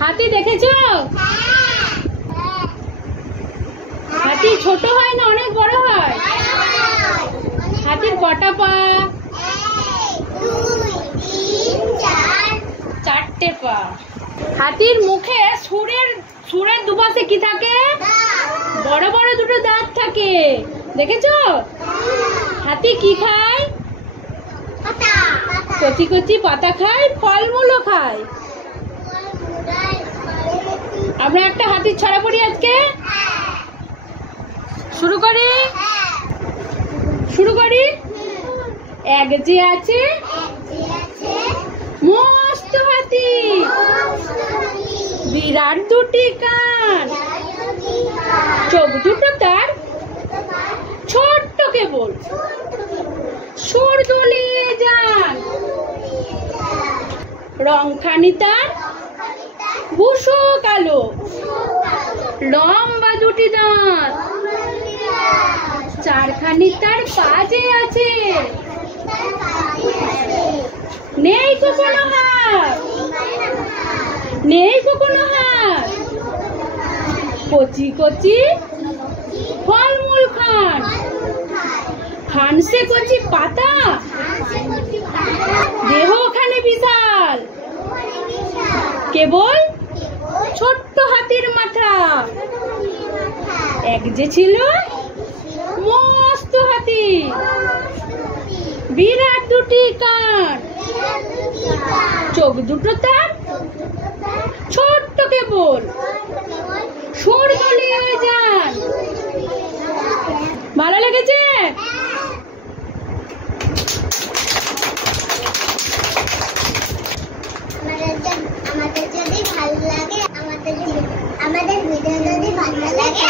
হাতি দেখেছো? হাতি ছোট হয় না অনেক বড় হয়? হাতির কটা পা? 4টে পা। হাতির মুখে সুরের দুপাশে কি থাকে? বড় বড় দুটো দাঁত থাকে। দেখেছো? হাতি কি খায়? কচি কচি পাতা খায়, ফলমূলও খায়। আমরা একটা হাতির ছড়া পড়ি আজকে। শুরু করি। এক যে আছে মস্ত হাতি, বিরাট দুটি কান, চোখ দুটো তার ছোট্ট কেবল, সুর দলিয়ে যান, রংখানি তার ভূষো কালো, লম্বা দুটি দাঁত, চারখানি তার পাজে আছে, নেই কোনো হাত, কচি কচি ফলমূল খান সে কচি পাতা, দেহ ওখানে বিশাল, কেবল ছোট্ট হাতির মাথা। এক যে ছিল মস্ত হাতি, বিরাট দুটি কান, চোখ দুটো তার ছোট্ট কেবল, সুর দলিয়ে যান। ভালো লেগেছে? আমাদের যদি ভালো লাগে, আমাদের ভিডিও যদি ভালো লাগে